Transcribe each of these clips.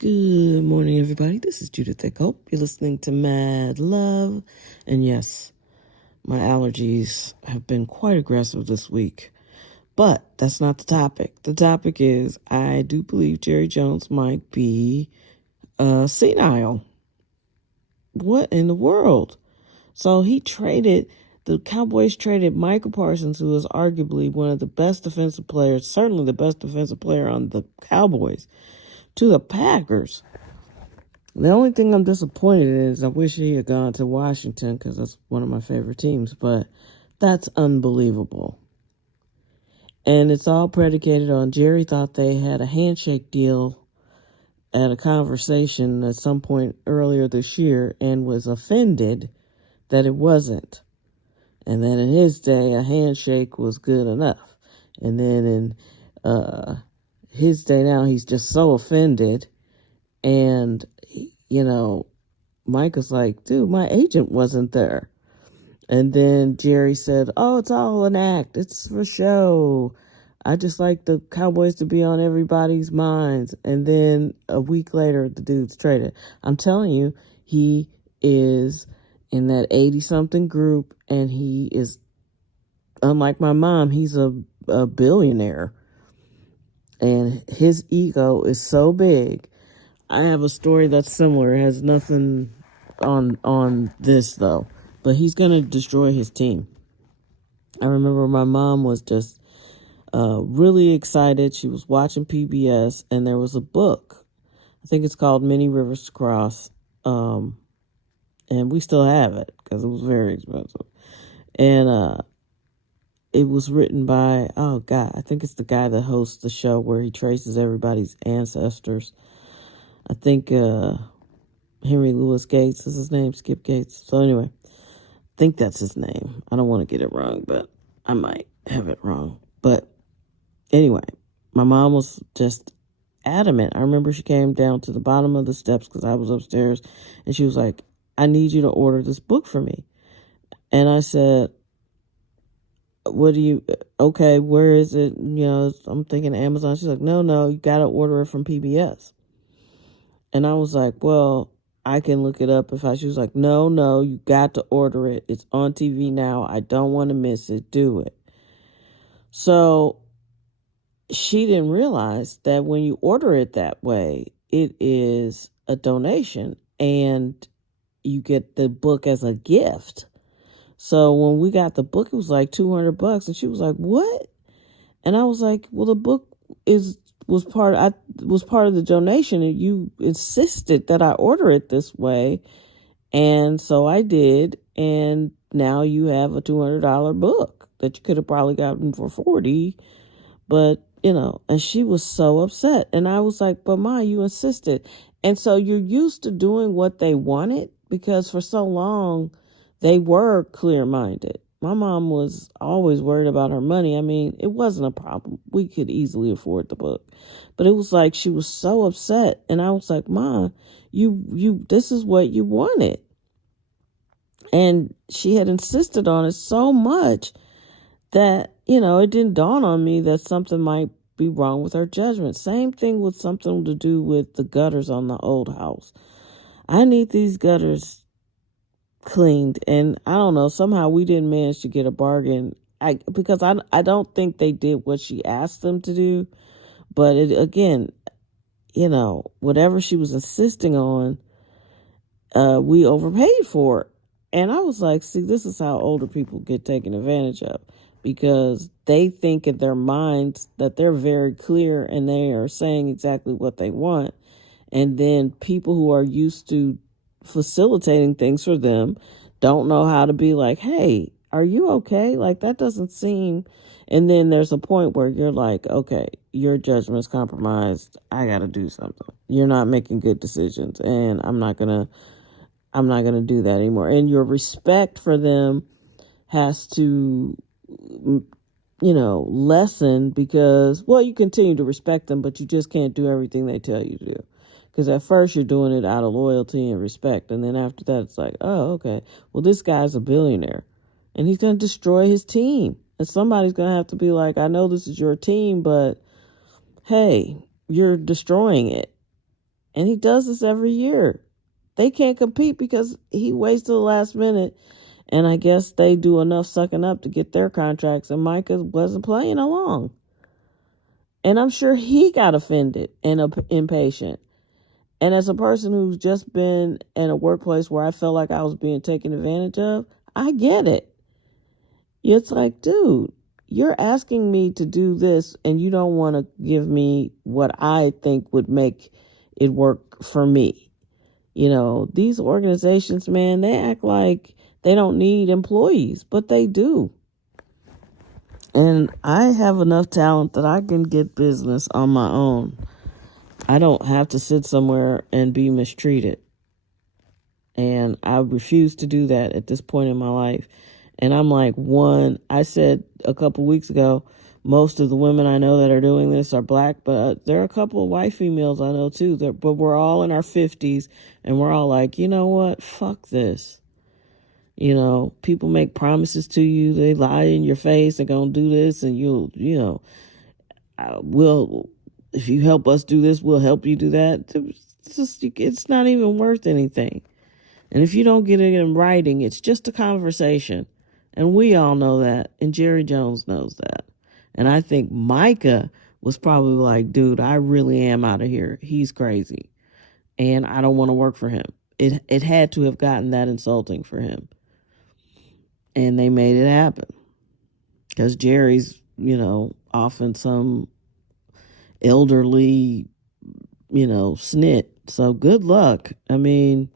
Good morning, everybody. This is Judith Hope. You're listening to Mad Love. And yes, my allergies have been quite aggressive this week. But that's not the topic. The topic is I do believe Jerry Jones might be senile. What in the world? So the Cowboys traded Michael Parsons, who is arguably one of the best defensive players, certainly the best defensive player on the Cowboys, to the Packers. The only thing I'm disappointed in is I wish he had gone to Washington because that's one of my favorite teams, but that's unbelievable. And it's all predicated on Jerry thought they had a handshake deal at a conversation at some point earlier this year and was offended that it wasn't. And then in his day, a handshake was good enough. And then in his day now, he's just so offended. And, Mike was like, dude, my agent wasn't there. And then Jerry said, oh, it's all an act. It's for show. I just like the Cowboys to be on everybody's minds. And then a week later, the dude's traded. I'm telling you, he is in that 80-something group, and he is, unlike my mom, he's a billionaire. And his ego is so big. I have a story that's similar. It has nothing on this, though. But he's going to destroy his team. I remember my mom was just really excited. She was watching PBS, and there was a book. I think it's called Many Rivers to Cross. And we still have it because it was very expensive. And it was written by, I think it's the guy that hosts the show where he traces everybody's ancestors. I think Henry Louis Gates is his name, Skip Gates. So anyway, I think that's his name. I don't want to get it wrong, but I might have it wrong. But anyway, my mom was just adamant. I remember she came down to the bottom of the steps because I was upstairs, and she was like, I need you to order this book for me. And I said, okay, where is it? I'm thinking Amazon. She's like, no, you got to order it from PBS. And I was like, well, I can look it up she was like, no, you got to order it. It's on TV now. I don't want to miss it. Do it. So she didn't realize that when you order it that way, it is a donation and you get the book as a gift. So when we got the book, it was like $200, and she was like, what? And I was like, well, the book was part of the donation, and you insisted that I order it this way. And so I did. And now you have a $200 book that you could have probably gotten for $40. But, and she was so upset. And I was like, but Ma, you insisted. And so you're used to doing what they wanted because for so long they were clear-minded. My mom was always worried about her money. I mean, it wasn't a problem. We could easily afford the book. But it was like she was so upset. And I was like, Ma, this is what you wanted. And she had insisted on it so much that, it didn't dawn on me that something might be wrong with her judgment. Same thing with something to do with the gutters on the old house. I need these gutters cleaned, and I don't know, somehow we didn't manage to get a bargain because I don't think they did what she asked them to do, but whatever she was insisting on, we overpaid for it. And I was like, see, this is how older people get taken advantage of, because they think in their minds that they're very clear and they are saying exactly what they want, and then people who are used to facilitating things for them don't know how to be like, hey, are you okay? Like, that doesn't seem. And then there's a point where you're like, okay, your judgment's compromised. I got to do something. You're not making good decisions, and I'm not gonna do that anymore. And your respect for them has to lessen because, well, you continue to respect them, but you just can't do everything they tell you to do. Because at first you're doing it out of loyalty and respect. And then after that, it's like, oh, okay, well, this guy's a billionaire and he's going to destroy his team. And somebody's going to have to be like, I know this is your team, but hey, you're destroying it. And he does this every year. They can't compete because he waits till the last minute. And I guess they do enough sucking up to get their contracts. And Micah wasn't playing along. And I'm sure he got offended and impatient. And as a person who's just been in a workplace where I felt like I was being taken advantage of, I get it. It's like, dude, you're asking me to do this and you don't want to give me what I think would make it work for me. You know, these organizations, man, they act like they don't need employees, but they do. And I have enough talent that I can get business on my own. I don't have to sit somewhere and be mistreated. And I refuse to do that at this point in my life. And I'm like, I said a couple weeks ago, most of the women I know that are doing this are black, but there are a couple of white females I know too. But we're all in our 50s and we're all like, you know what? Fuck this. You know, people make promises to you. They lie in your face. They're going to do this and if you help us do this, we'll help you do that. It's not even worth anything. And if you don't get it in writing, it's just a conversation. And we all know that. And Jerry Jones knows that. And I think Micah was probably like, dude, I really am out of here. He's crazy. And I don't want to work for him. It had to have gotten that insulting for him. And they made it happen. Because Jerry's, often some elderly, snit. So good luck. I mean,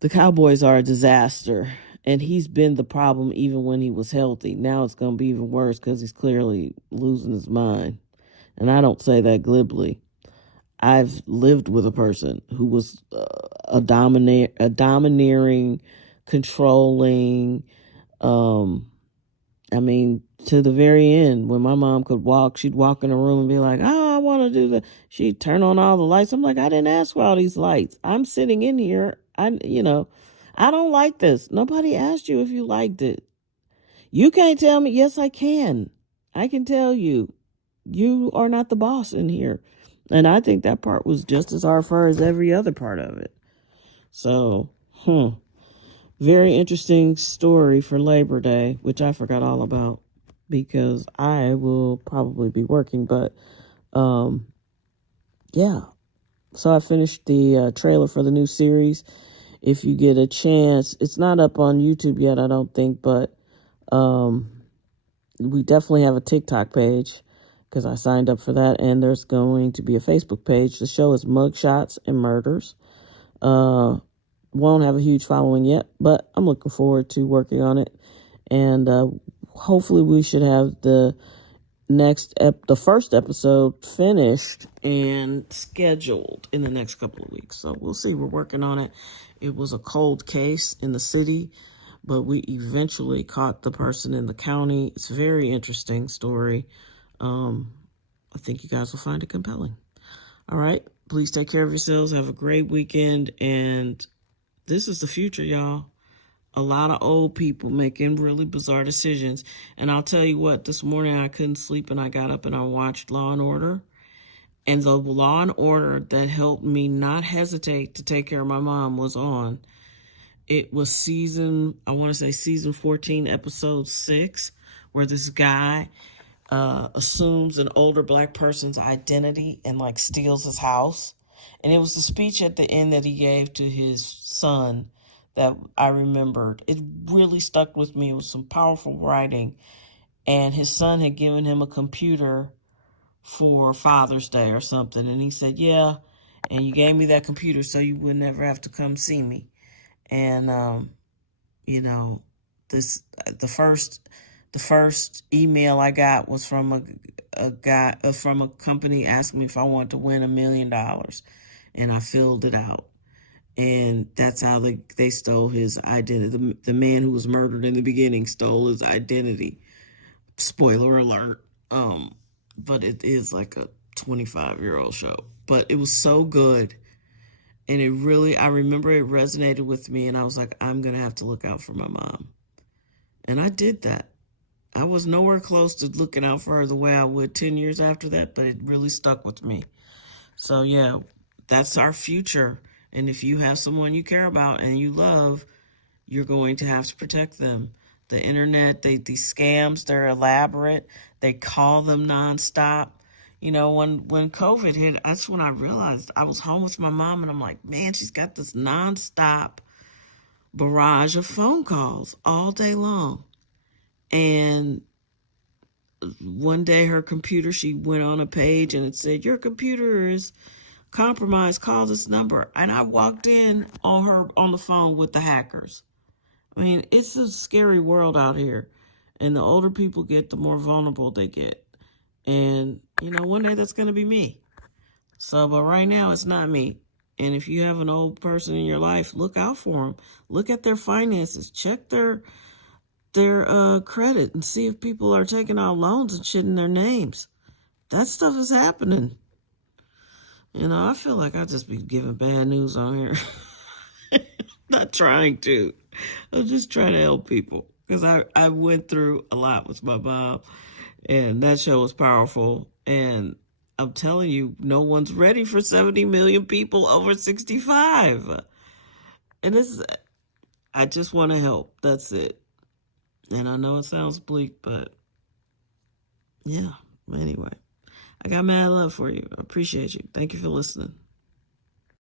the Cowboys are a disaster, and he's been the problem even when he was healthy. Now it's going to be even worse because he's clearly losing his mind. And I don't say that glibly. I've lived with a person who was a domineering, controlling, to the very end, when my mom could walk, she'd walk in a room and be like, oh, I want to do that. She'd turn on all the lights. I'm like, I didn't ask for all these lights. I'm sitting in here. I don't like this. Nobody asked you if you liked it. You can't tell me. Yes, I can. I can tell you. You are not the boss in here. And I think that part was just as hard for as every other part of it. So, very interesting story for Labor Day, which I forgot all about because I will probably be working. But, yeah. So I finished the trailer for the new series. If you get a chance, it's not up on YouTube yet, I don't think, but we definitely have a TikTok page because I signed up for that, and there's going to be a Facebook page. The show is Mugshots and Murders. Won't have a huge following yet, but I'm looking forward to working on it, and hopefully we should have the first episode finished and scheduled in the next couple of weeks. So we'll see. We're working on it. It was a cold case in the city, but we eventually caught the person in the county. It's a very interesting story. I think you guys will find it compelling. All right. Please take care of yourselves. Have a great weekend. And this is the future, y'all. A lot of old people making really bizarre decisions. And I'll tell you what, this morning I couldn't sleep and I got up and I watched Law and Order. And the Law and Order that helped me not hesitate to take care of my mom was on. It was season 14, episode 6, where this guy assumes an older black person's identity and steals his house. And it was the speech at the end that he gave to his son that I remembered. It really stuck with me. It was some powerful writing. And his son had given him a computer for Father's Day or something. And he said, yeah, and you gave me that computer so you would never have to come see me. And, the first email I got was from a guy from a company asking me if I wanted to win $1 million. And I filled it out. And that's how they stole his identity. The man who was murdered in the beginning stole his identity. Spoiler alert. But it is like a 25-year-old show. But it was so good. And I remember it resonated with me. And I was like, I'm going to have to look out for my mom. And I did that. I was nowhere close to looking out for her the way I would 10 years after that. But it really stuck with me. So, yeah. That's our future. And if you have someone you care about and you love, you're going to have to protect them. The internet, these scams, they're elaborate. They call them nonstop. You know, when COVID hit, that's when I realized I was home with my mom, and I'm like, man, she's got this nonstop barrage of phone calls all day long. And one day her computer, she went on a page and it said, your computer is compromised, call this number. And I walked in on her on the phone with the hackers. I mean, it's a scary world out here. And the older people get, the more vulnerable they get. And, you know, one day that's going to be me. So, but right now it's not me. And if you have an old person in your life, look out for them. Look at their finances. Check their credit and see if people are taking out loans and shit in their names. That stuff is happening. You know, I feel like I just be giving bad news on here. Not trying to. I'm just trying to help people. Because I went through a lot with my mom. And that show was powerful. And I'm telling you, no one's ready for 70 million people over 65. And I just want to help. That's it. And I know it sounds bleak, but yeah. Anyway, I got mad love for you. I appreciate you. Thank you for listening.